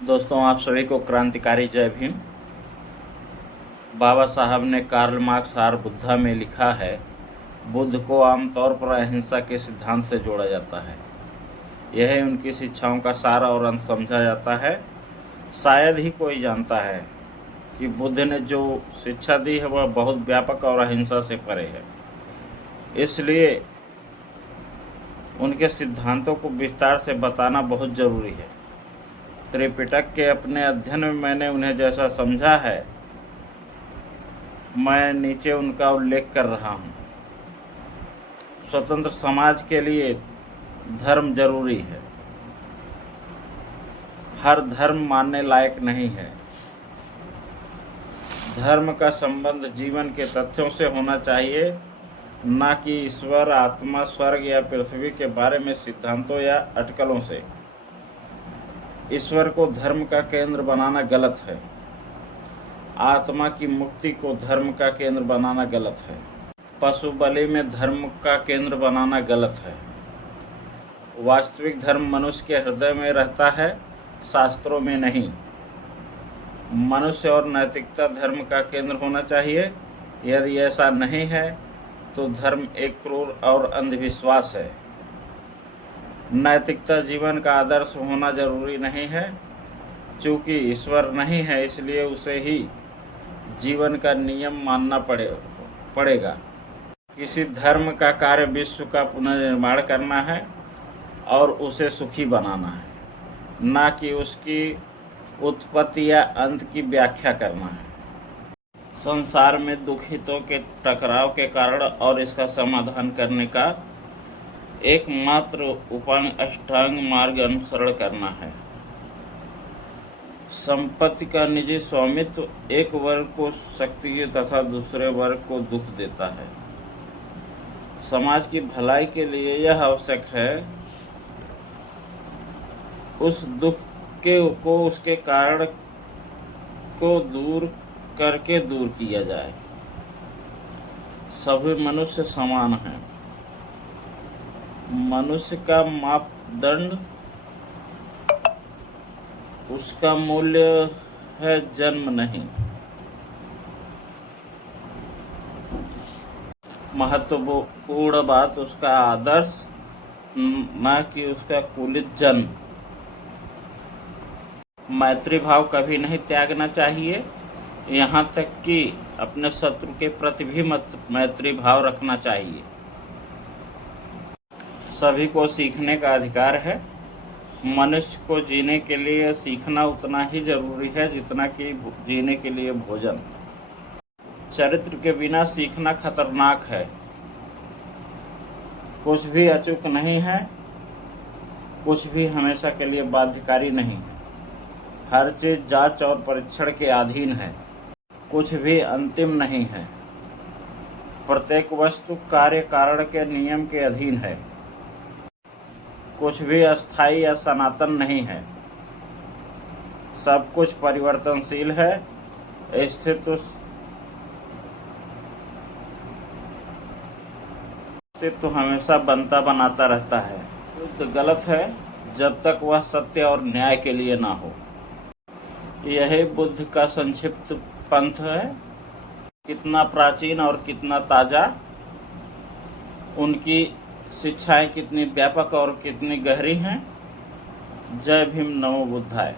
दोस्तों, आप सभी को क्रांतिकारी जय भीम। बाबा साहब ने कार्ल मार्क्स आर बुद्धा में लिखा है, बुद्ध को आमतौर पर अहिंसा के सिद्धांत से जोड़ा जाता है। यह उनकी शिक्षाओं का सार और अंत समझा जाता है। शायद ही कोई जानता है कि बुद्ध ने जो शिक्षा दी है वह बहुत व्यापक और अहिंसा से परे है। इसलिए उनके सिद्धांतों को विस्तार से बताना बहुत ज़रूरी है। त्रिपिटक के अपने अध्ययन में मैंने उन्हें जैसा समझा है, मैं नीचे उनका उल्लेख कर रहा हूँ। स्वतंत्र समाज के लिए धर्म जरूरी है। हर धर्म मानने लायक नहीं है। धर्म का संबंध जीवन के तथ्यों से होना चाहिए, न कि ईश्वर, आत्मा, स्वर्ग या पृथ्वी के बारे में सिद्धांतों या अटकलों से। ईश्वर को धर्म का केंद्र बनाना गलत है। आत्मा की मुक्ति को धर्म का केंद्र बनाना गलत है। पशु बलि में धर्म का केंद्र बनाना गलत है। वास्तविक धर्म मनुष्य के हृदय में रहता है, शास्त्रों में नहीं। मनुष्य और नैतिकता धर्म का केंद्र होना चाहिए। यदि ऐसा नहीं है तो धर्म एक क्रूर और अंधविश्वास है। नैतिकता जीवन का आदर्श होना जरूरी नहीं है। चूँकि ईश्वर नहीं है, इसलिए उसे ही जीवन का नियम मानना पड़ेगा। किसी धर्म का कार्य विश्व का पुनर्निर्माण करना है और उसे सुखी बनाना है, न कि उसकी उत्पत्ति या अंत की व्याख्या करना है। संसार में दुखितों के टकराव के कारण और इसका समाधान करने का एकमात्र उपाय अष्टांग मार्ग अनुसरण करना है। संपत्ति का निजी स्वामित्व एक वर्ग को शक्ति तथा दूसरे वर्ग को दुख देता है। समाज की भलाई के लिए यह आवश्यक है उस दुख को उसके कारण को दूर करके दूर किया जाए। सभी मनुष्य समान हैं। मनुष्य का मापदंड उसका मूल्य है, जन्म नहीं। महत्वपूर्ण बात उसका आदर्श, न कि उसका कुलित जन्म। मैत्री भाव कभी नहीं त्यागना चाहिए। यहाँ तक कि अपने शत्रु के प्रति भी मैत्री भाव रखना चाहिए। सभी को सीखने का अधिकार है। मनुष्य को जीने के लिए सीखना उतना ही जरूरी है जितना कि जीने के लिए भोजन। चरित्र के बिना सीखना खतरनाक है। कुछ भी अचूक नहीं है, कुछ भी हमेशा के लिए बाध्यकारी नहीं है। हर चीज जांच और परीक्षण के अधीन है। कुछ भी अंतिम नहीं है। प्रत्येक वस्तु कार्य कारण के नियम के अधीन है। कुछ भी अस्थायी या सनातन नहीं है। सब कुछ परिवर्तनशील है। अस्तित्व हमेशा बनता बनाता रहता है। युद्ध गलत है जब तक वह सत्य और न्याय के लिए ना हो। यही बुद्ध का संक्षिप्त पंथ है। कितना प्राचीन और कितना ताज़ा, उनकी शिक्षाएं कितनी व्यापक और कितनी गहरी हैं। जय भीम, नमो बुद्धाय।